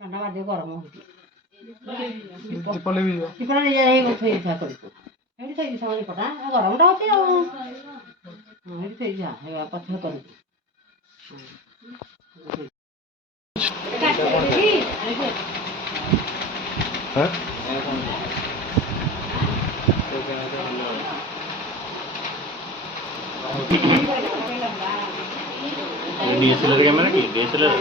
ठंडा बाद गरम हो गरमटा अच्छे पछे कर डीएसएलआर कैमरा की डीएसएलआर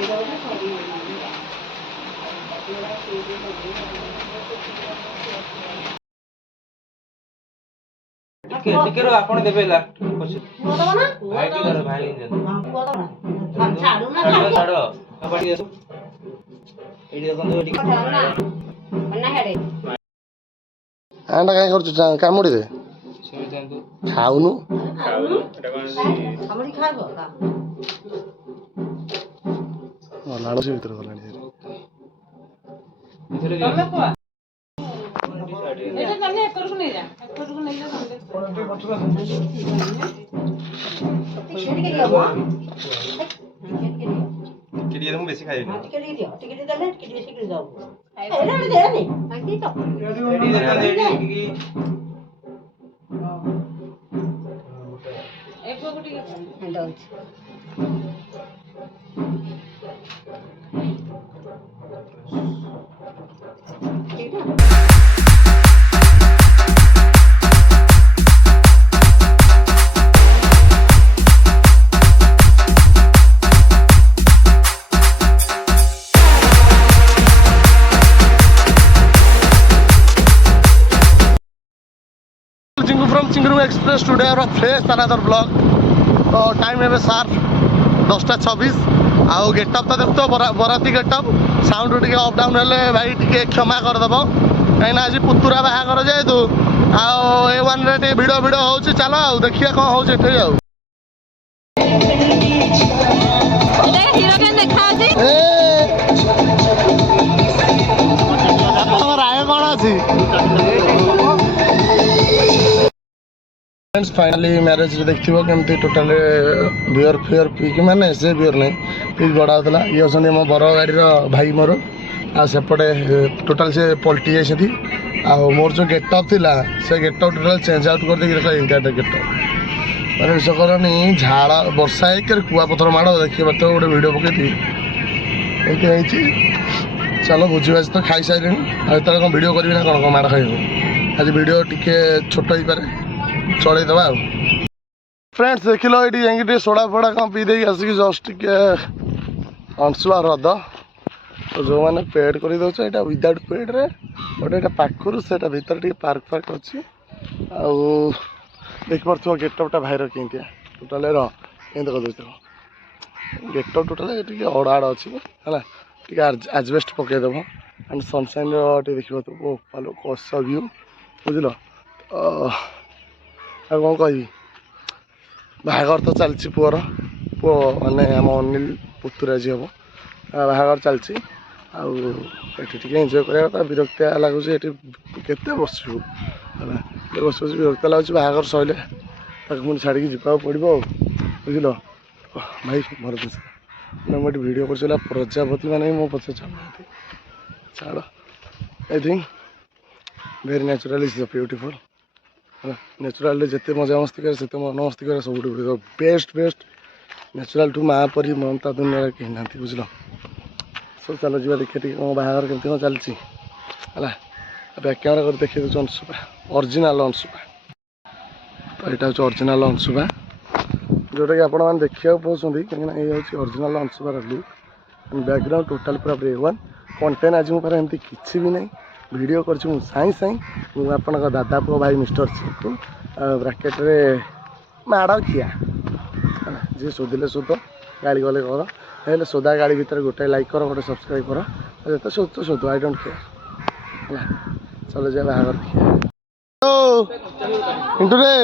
ଟିକେ ର ଆପଣ ଦେବେ ଲାଷ୍ଟ ଭାଇ କି ଧର ଭାଇ ଛାଡୁ ନା ଛାଡ ବାଡି ଦେସୁ ଏଇଠି ଦେଖନ୍ତୁ ଏଠି ନା ହେଡେ ଆଣ୍ଡା କାଇଁ କରୁଛୁ କାମୁଡି ଦେ ଖାଉନୁ କାମୁଡି ଖାଇବ ଲାଳସୀ ଭିତରେ ଗଲାଣି ବେଶୀ ଖାଇବି Chingu from Chinguru Express today our fresh another vlog तो टाइम है सार 10:26 आउ गेटअप तो देखो बराती गेटअप साउंड टे अप डाउन हेले भाई टे क्षमा करदेव कहीं आज पुतुरा बाहागर जेहेतु A1 रे भिड़ भिड़ हो चलो आउ देखिए कौन हो राय कौन अच्छी फ्रेंड्स फाइनली मैरिज देखिए केमती टोटाल बियर फियर पीकी मैंने से बियर नहीं पीक गड़ा होता ये अच्छा मो बर गाड़ी भाई मोर आसेपटे टोटाल से पलटि जाती मोर जो गेटअप थिला से गेटअप टोटाल चेंज आउट कर देखिए इंटर गेटअप मैंने विश्वास करनी झाड़ा वर्षा एक कुआपथर माड़ देखिए बात गोटे भिड पकई एमती चलो भोजी भाजी तो खाई सारे आते कौन भिड करी ना कौन कौन माड़ खाई आज भिड टी छोट हो पारे चलईदवा फ्रेंड्स देख लो ये सोडा फोड़ा कौन पी दे आसिक जस्ट टे अंशुआ ह्रद तो जो मैंने पेड कर दौर यहाँ विदाउट पेड रे गोटे पाखर से भर टे पार्क फार्क अच्छी देख पार्थ गेटअपटा भाईर केमतिया टोटाल देख गेटअप टोटाल अड़ाड़ अच्छी है आजबेस्ट पकईदेव एंड सनसाइन देखा तो पालो कस व्यू बुझल कौन कह बाहागर तो चलती पुअर पु माने आम अनिल पुतुरा जी हम बाहागर चलती आगे एंजय कर विरक्तिया लगुच केते बसु बस बस विरक्त लगुच बाहागर सैले मुझे छाड़ी जावाक पड़ो बुझल भाई भर जिस मोटे भिड कर प्रजापति मैंने मो पचे चलना छाड़ I think very natural is beautiful natural जिते मजा मस्ती करे से मन मस्ती करे सब बेस्ट बेस्ट नेचुराल टू माँ परी ममता दुनिया कहीं ना बुझल सब चलो जी देखिए मो बाहर केमती कौन चलती है बैक कैमेरा कर देखिए दूसरे अंशुपा ओरिजिनल अंशुपा तो यहाँ हूँ ओरिजिनल अंशुपा जोटा कि आपने देखा पाँच कहीं ये हूँ ओरिजिनल अंशुपार लुक बैकग्राउंड टोटाल पूरा A1 कंटेंट आज मोर एमती किसी भी नहीं वीडियो कर साई साई मुझे दादा पुओ भाई मिस्टर चिंटू ब्राकेट रे माड़ किया जी शोधिले शोध गाड़ी गले कर हेल्ले सोदा गाड़ी भितर गोटे लाइक कर गोटे सब्सक्राइब कर जो शोध शोध आई डोंट केयर है चलो जा बाहर इंटू रे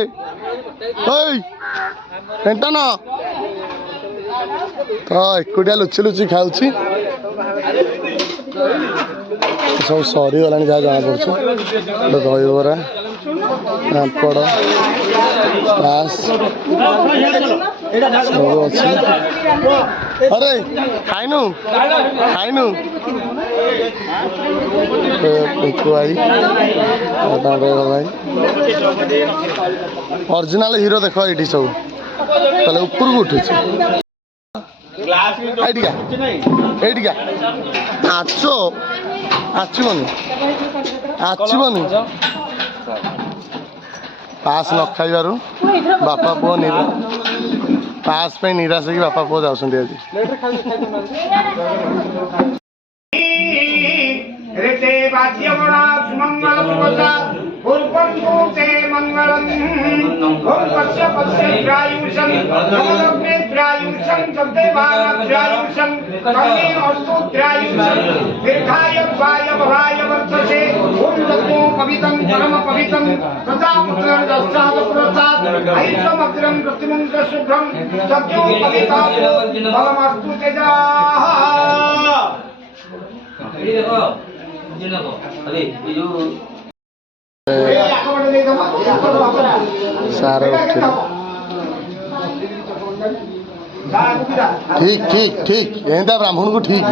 एंटा न तो एकुटिया लुचि लुचि खाऊ सब सरीगला जहाँ जना पड़े दहीबरा पापड़ पास सब अच्छी अरे खाइनु खाइनु पिंकू भाई भाई ओरिजिनल हीरो देख ये सब ताले ऊपर को उठुଛି ଏଇଠିକା ଆସିବନି ପାସ୍ ନ ଖାଇବାରୁ ବାପା ପୁଅ ପାସ୍ ପାଇଁ ନିରାଶ ହେଇକି ବାପା ପୁଅ ଯାଉଛନ୍ତି ଆଜି ऋते वाद्यवणा सुमंगल सुवचा पूर्वन्तु ते मंगलम् ओम पश्य त्रायुषं नवलग्ने त्रायुषं त्रायुषं कर्णे अस्तु त्रायुषं दीर्घाय वाय भवाय वर्तसे ओम तत्तो पवित्रं परम पवित्रं प्रजापुत्रं दस्ताद प्रसाद ऐश्वमग्रं प्रतिमंत्र शुभ्रं सत्यो पवित्रं बलमस्तु तेजा सारे ठीक ठीक ठीक एंता ब्राह्मण को ठीक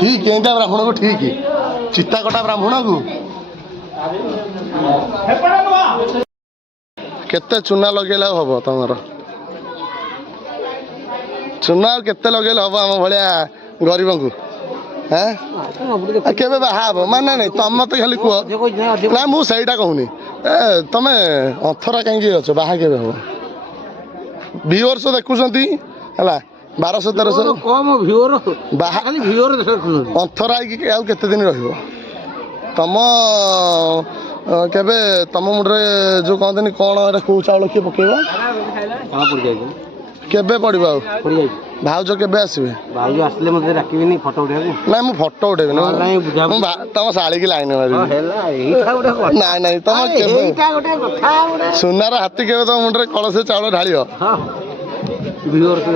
ठीक एंता ब्राह्मण को ठीक चित्ता कटा ब्राह्मण को केते चूना लगेला हम तुमर चूना केते लगेला हम आम भाया गरीब को केवे बाहा माने नहीं तुम तो खाली कह ना मुझे कहूनी तमें अंथरा कहीं अच्छ बाहा के हम व्यूअर्स देखुं है 1200-1300 कम व्यूअर बाहा खाली व्यूअर अंथरा केते दिन रम केवे तुम मुंडे जो कहते कौन कौ चाउल किए पकेब केबे पड़ो भाउज केबे आसबे भाउज आसले मते डाकिबिनी फोटो उठाबे ना मु फोटो उठेबे ना तम साली की लाइन मारी ना ना तम केबे एटा गोटे कथा सुनार हाथी केबे तम मुंडरे कळसे चाउल ढालियो हां व्यूअर से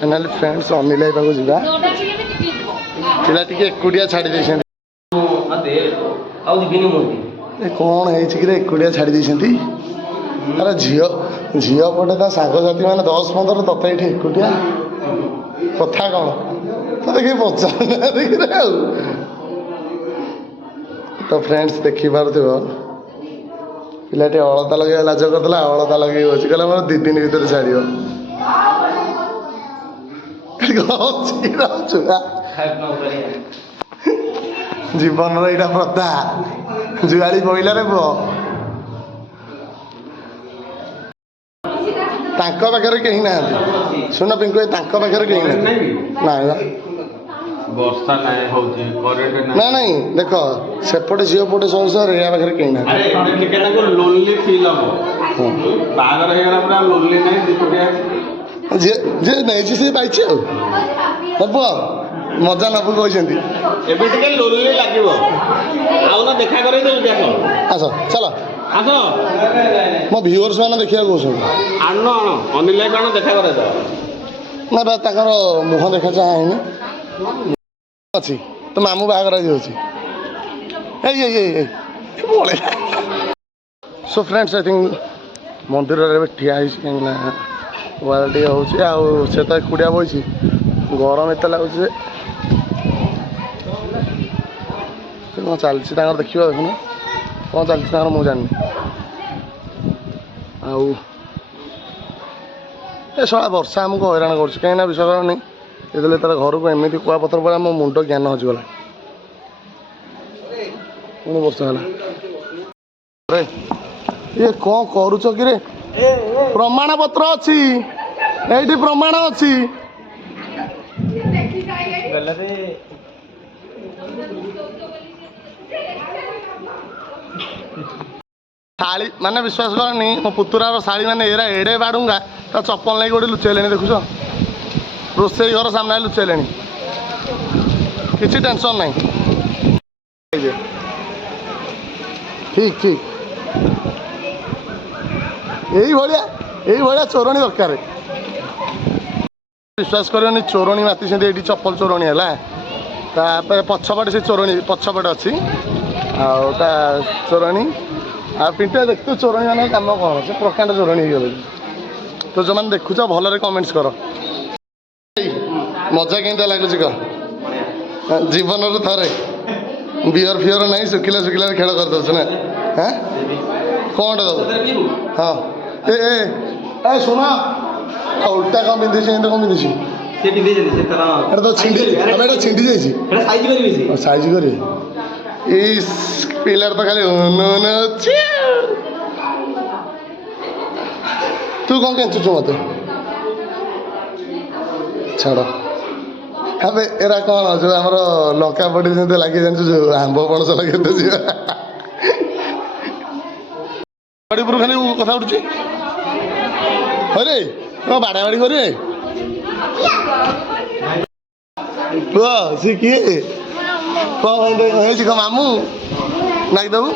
फाइनली फ्रेंड्स अनिल भाई पाको जिबा पिला टिके एकुडिया छाडी देछन अते आउ दिबिनी मोती ए कोन हेछि कि रे एकुडिया छाडी देछंती अरे झील झील पटे सांगसाथी मैंने 10-15 तथा ये एकुटिया कथा कौन तो देखिए पचार तो फ्रेंड्स देखी पार्थ पिलाटी अलता लगे लाज करदेला अलता लगे कहला मोर 2 दिन भर छाड़ जीवन रहा प्रथा जुआड़ी बोला रे पुओ तांको पाखरे कहीं ना सुन पिंकु तांको पाखरे कहीं ना वर्षा नहीं होची करेंट ना नहीं देखो सेपटे झील पटे सब सर या पाखरे कहीं ना अरे टिके ताको लोनली फील हो बागर हे गला पूरा लोनली नहीं दिपटिया जे जे नहीं से पाइछ बाबू मजा नबु कहछंती एबे टिके लोनली लागिवो आउ ना देखा करे दे देखो आसो चलो आसो मो व्यूअर्स माने देखिया कहछन आनो आनो अनिल कानो देखा करे दो ना बा ताकर मुह देखा चाहेनी अच्छी तो मामू बागर होची ए बोले सो फ्रेंड्स आई थिंक मंदिर रे ठिया है कहीं ना वालटी होची आ से तो एकुडिया बइची गरम एत लगुच कौन चलती देखिए देखुन कौन चलती मुझे जानी आसा वर्षा आमको हैरान कर कहीं विश्वास करनी ये तार घर को एमती कुआपतर पड़ा मो मुंड ज्ञान हजिगला पुणी वर्षा है ये कौन करुच कि प्रमाण पत्र अच्छी ये प्रमाण अच्छी ଶାଳି ମାନେ ବିଶ୍ୱାସ କରନି ମୋ ପୁତୁରାର ଶାଳି ମାନେ ଏରା ଏଡ଼େ ବାଡ଼ୁଙ୍ଗା ତା ଚପଲ ନେଇକି ଗୋଟେ ଲୁଚେଇଲେଣି ଦେଖୁଛ ରୋଷେଇ ଘର ସାମ୍ନାରେ ଲୁଚେଇଲେଣି କିଛି ଟେନସନ୍ ନାହିଁ ଠିକ୍ ଠିକ୍ ଏଇଭଳିଆ ଚୋରଣୀ ଦରକାର ବିଶ୍ୱାସ କରିବନି ଚୋରଣୀ ମାତିଛନ୍ତି ଏଇଠି ଚପଲ ଚୋରଣୀ ହେଲା ତାପରେ ପଛପଟେ ସେ ଚୋରଣୀ ପଛପଟେ ଅଛି ଆଉ ତା ଚୋରଣୀ ଆଉ ପିଣ୍ଟୁ ଦେଖୁ ଚୋରଣୀ ମାନଙ୍କ କାମ କ'ଣ ସେ ପ୍ରକାଣ୍ଡ ଚୋରଣୀ ହେଇଗଲେ ତ ଯେଉଁମାନେ ଦେଖୁଛ ଭଲରେ କମେଣ୍ଟସ୍ କର ମଜା କେମିତି ଲାଗୁଛି କହ ଜୀବନରୁ ଥରେ ବିୟର ଫିଅର ନାହିଁ ଶୁଖିଲା ଶୁଖିଲାରେ ଖେଳ କରିଦେଉଛୁ ନା ହଁ କ'ଣଟା ଦେବୁ ହଁ ଏ ଶୁଣ ଉଲ୍ଟା କ'ଣ ପିନ୍ଧିଛି ଏମିତି କ'ଣ ପିନ୍ଧିଛି ଏଇଟା ତ ଛିଣ୍ଡି ଯାଇଛି ସାଇଜ କରିବେ ଏଇ ପିଲାର ତ ଖାଲି ଅଛି ତୁ କ'ଣ କେଞ୍ଚୁଛୁ ମତେ ଛାଡ଼ ଏବେ ଏରା କ'ଣ ଯୋଉ ଆମର ଲଙ୍କା ପଡ଼ି ଯେମିତି ଲାଗି ଜାଣିଛୁ ଯୋଉ ଆମ୍ବ ପଣସ ଲଗେଇ ଦେଉଛି ଉପରୁ ଖାଲି କଥା ଉଠୁଛି ହରେ କ'ଣ ବାଡ଼ାବାଡ଼ି କରିବେ କୁହ ସେ କିଏ କ'ଣ ହେଇଛି କ'ଣ ମାମୁଁ ନାଗିଦେବୁ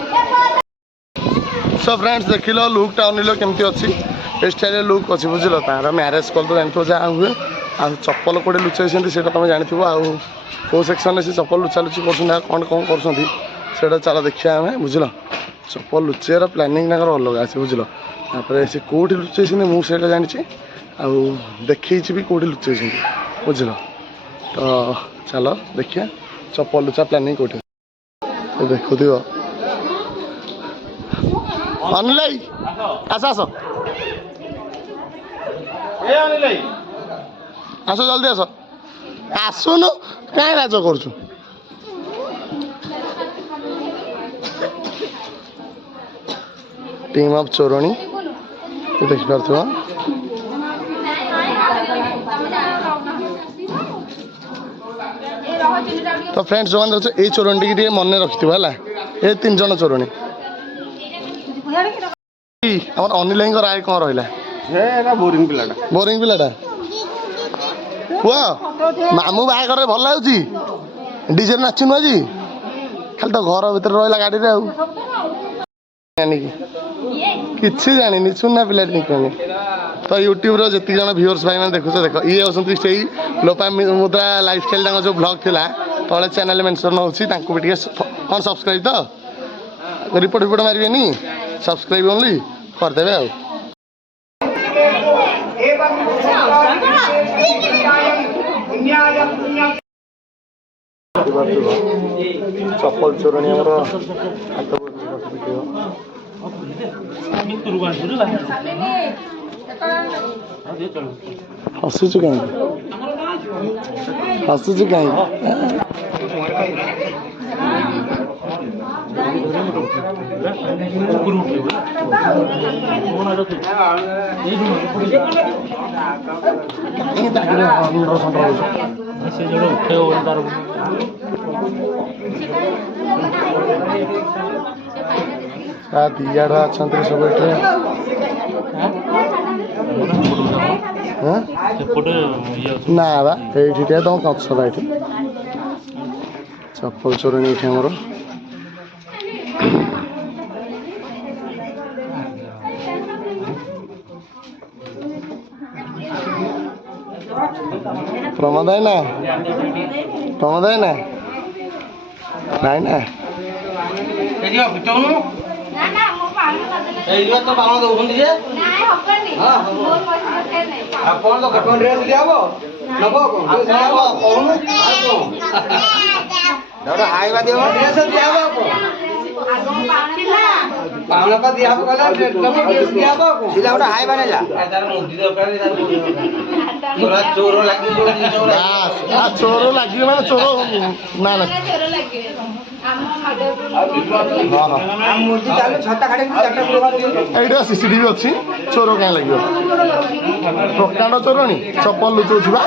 ସୋ ଫ୍ରେଣ୍ଡସ୍ ଦେଖିଲ ଲୁକ୍ଟା ଅନିଲ କେମିତି ଅଛି ଏ ଷ୍ଟାଇଲ୍ର ଲୁକ୍ ଅଛି ବୁଝିଲ ତାର ମ୍ୟାରେଜ୍ କଲ୍ ତ ଜାଣିଥିବ ଯାହା ହୁଏ ଆଉ ଚପଲ କେଉଁଠି ଲୁଚେଇଛନ୍ତି ସେଇଟା ତୁମେ ଜାଣିଥିବ ଆଉ କେଉଁ ସେକ୍ସନ୍ରେ ସେ ଚପଲ ଲୁଚାଲୁଚି କରୁଛନ୍ତି ଆଉ କ'ଣ କରୁଛନ୍ତି ସେଇଟା ଚାଲ ଦେଖିବା ଆମେ ବୁଝିଲ ଚପଲ ଲୁଚେଇବାର ପ୍ଲାନିଂ ତାଙ୍କର ଅଲଗା ଅଛି ବୁଝିଲ ତାପରେ ସେ କେଉଁଠି ଲୁଚେଇଛନ୍ତି ମୁଁ ସେଇଟା ଜାଣିଛି ଆଉ ଦେଖେଇଛି ବି କେଉଁଠି ଲୁଚେଇଛନ୍ତି ବୁଝିଲ ତ ଚାଲ ଦେଖିବା ଚପଲ ଲୁଚା ପ୍ଲାନିଂ କେଉଁଠି ଦେଖୁଥିବ ଅନିଲ ଆସ ଆସ ଆସ ଜଲ୍ଦି ଆସ ଆସୁନୁ କାହିଁ ରାଜ କରୁଛୁ ଟିମ୍ ଅଫ୍ ଚୋରଣୀ ଦେଖିପାରୁଥିବ ତ ଫ୍ରେଣ୍ଡସ୍ ଯେଉଁମାନେ ଅଛ ଏଇ ଚୋରଣୀଟିକି ଟିକେ ମନେ ରଖିଥିବ ହେଲା ଏ 3 ଜଣ ଚୋରଣୀ ଆମର ଅନିଲ ଭାଇଙ୍କ ରାୟ କ'ଣ ରହିଲା ବୋରିଂ ପିଲାଟା ପୁଅ ମାମୁଁ ବାହାଘରରେ ଭଲ ଲାଗୁଛି ଡିଜେରେ ନାଚୁନୁ ଆଜି ଖାଲି ତ ଘର ଭିତରେ ରହିଲା ଗାଡ଼ିରେ ଆଉ କିଛି ଜାଣିନି ସୁନା ପିଲାଟି ନିକନି ତ ୟୁଟ୍ୟୁବ୍ର ଯେତିକି ଜଣ ଭିଉଅର୍ସ ଭାଇମାନେ ଦେଖୁଛ ଦେଖ ଇଏ ହେଉଛନ୍ତି ସେଇ ଲୋପାମୁଦ୍ରା ଲାଇଫଷ୍ଟାଇଲ୍ ତାଙ୍କ ଯେଉଁ ବ୍ଲଗ୍ ଥିଲା ତଳେ ଚ୍ୟାନେଲ୍ ମେନସନ୍ ହେଉଛି ତାଙ୍କୁ ବି ଟିକେ କ'ଣ ସବସ୍କ୍ରାଇବ୍ ତ ରିପୋର୍ଟ ମାରିବେନି ସବସ୍କ୍ରାଇବ୍ ଓନ୍ଲି କରିଦେବେ ଆଉ ଚପଲ ଚୋରଣୀ ଆମର ହସୁଛୁ କାହିଁକି ଦିଆଡ଼ ଅଛନ୍ତି ସବୁ ଏଠି ନା ବା ଏଇଠି ଟିକେ ତମ କଂସଟା ଏଠି ଚପଲ ଚୋରଣୀ ଏଠି ଆମର ପ୍ରମୋଦ ଭାଇନା ନାଇଁ ନା ଚୋର ଲାଗିବ ମାନେ ଚୋର ନା এইটা সিসিটিভি ଅଛି ଚୋର କାହିଁ ଲାଗିବ ପ୍ରକାଣ୍ଡ ଚୋରଣୀ ଚପଲ ଲୁଚଉଛି ବା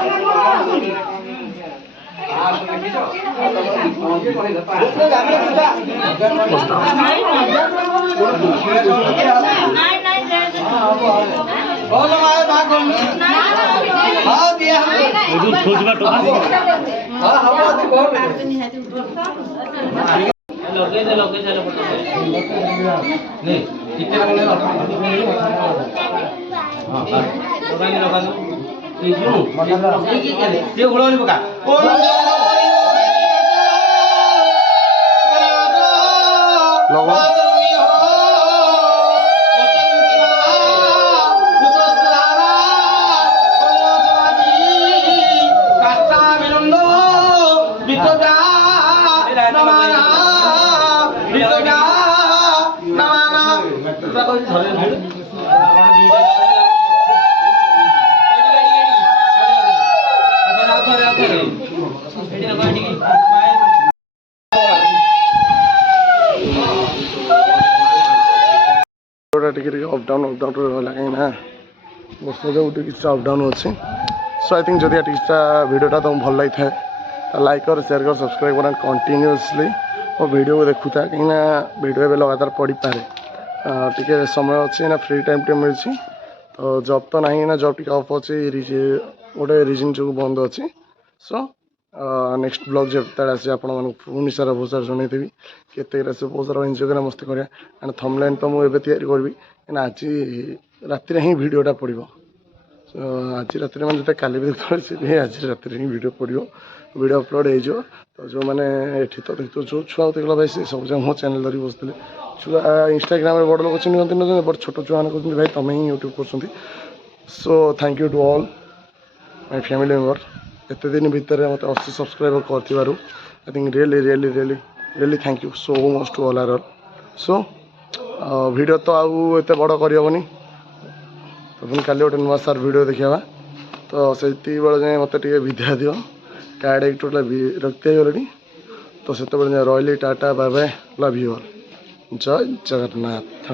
ଟିକେ ଅପଡାଉନ୍ ରହିଲା କାହିଁକିନା ବର୍ଷା ଯୋଗୁଁ କିଛି ଅପଡାଉନ୍ ଅଛି। ସୋ ଆଇ ଥିଙ୍କ ଯଦି କିଛିଟା ଭିଡ଼ିଓଟା ତୁମକୁ ଭଲ ଲାଗିଥାଏ ଲାଇକ୍ କର ସେୟାର କର ସବସ୍କ୍ରାଇବ୍ କର କଣ୍ଟିନ୍ୟୁଅସଲି ମୋ ଭିଡ଼ିଓକୁ ଦେଖୁଥା କାହିଁକିନା ଭିଡ଼ିଓ ଏବେ ଲଗାତାର ପଡ଼ିପାରେ। ଟିକେ ସମୟ ଅଛି ନା ଫ୍ରି ଟାଇମ୍ ଟିକେ ମିଳିଛି ତ ଜବ୍ ତ ନାହିଁ ନା ଜବ୍ ଟିକେ ଅଫ୍ ଅଛି ଗୋଟେ ରିଜନ୍ ଯୋଗୁଁ ବନ୍ଦ ଅଛି। ସୋ ନେକ୍ସଟ ବ୍ଲଗ୍ ଯେତେବେଳେ ଆସିଛି ଆପଣମାନଙ୍କୁ ପୁଣି ସାରା ବହୁତ ସାରା ଶୁଣେଇଥିବି କେତେ ସେ ବହୁତ ସାରା ଏନ୍ଜୟ କରିବା ମସ୍ତି କରିବା ଆଣ୍ଡ ଥମ୍ବନେଲ୍ ତ ମୁଁ ଏବେ ତିଆରି କରିବି କାହିଁକିନା ଆଜି ରାତିରେ ହିଁ ଭିଡ଼ିଓଟା ପଡ଼ିବ। ଆଜି ରାତିରେ ମାନେ ଯେତେ କାଲି ବି ଦେଖୁଥିବେ ସେଥିପାଇଁ ଆଜି ରାତିରେ ହିଁ ଭିଡ଼ିଓ ପଡ଼ିବ ଭିଡ଼ିଓ ଅପଲୋଡ଼ ହେଇଯିବ। ତ ଯେଉଁମାନେ ଏଠି ତ ଦେଖୁଥିବ ଯେଉଁ ଛୁଆ ଦେଖିଲ ଭାଇ ସେ ସବୁ ଯାକ ମୋ ଚ୍ୟାନେଲ୍ ଧରି ବସିଥିଲେ ଛୁଆ ଇନଷ୍ଟାଗ୍ରାମରେ ବଡ଼ ଲୋକ ଚିହ୍ନନ୍ତି ନଛନ୍ତି ବଟ୍ ଛୋଟ ଛୁଆମାନେ କହୁଛନ୍ତି ଭାଇ ତମେ ହିଁ ୟୁଟ୍ୟୁବ୍ କରୁଛନ୍ତି। So thank you to all my family member ଏତେ ଦିନ ଭିତରେ ମୋତେ 80 ସବସ୍କ୍ରାଇବର୍ କରିଥିବାରୁ I think really thank you so much to all are all. So video ତ ଆଉ ଏତେ ବଡ଼ କରିହେବନି ତ ପୁଣି କାଲି ଗୋଟେ ନୂଆ ସାର୍ ଭିଡ଼ିଓ ଦେଖିବା ତ ସେତିକିବେଳେ ଯାଏଁ ମୋତେ ଟିକେ ବିଦ୍ୟା ଦିଅ ଟାୟାର୍ଡ଼ ହେଇକି ଟୋଟାଲ୍ ବିରକ୍ତି ହେଇଗଲେଣି ତ ସେତେବେଳେ ଯାଏଁ ରହିଲି tata bye bye love you all ଜୟ ଜଗନ୍ନାଥ।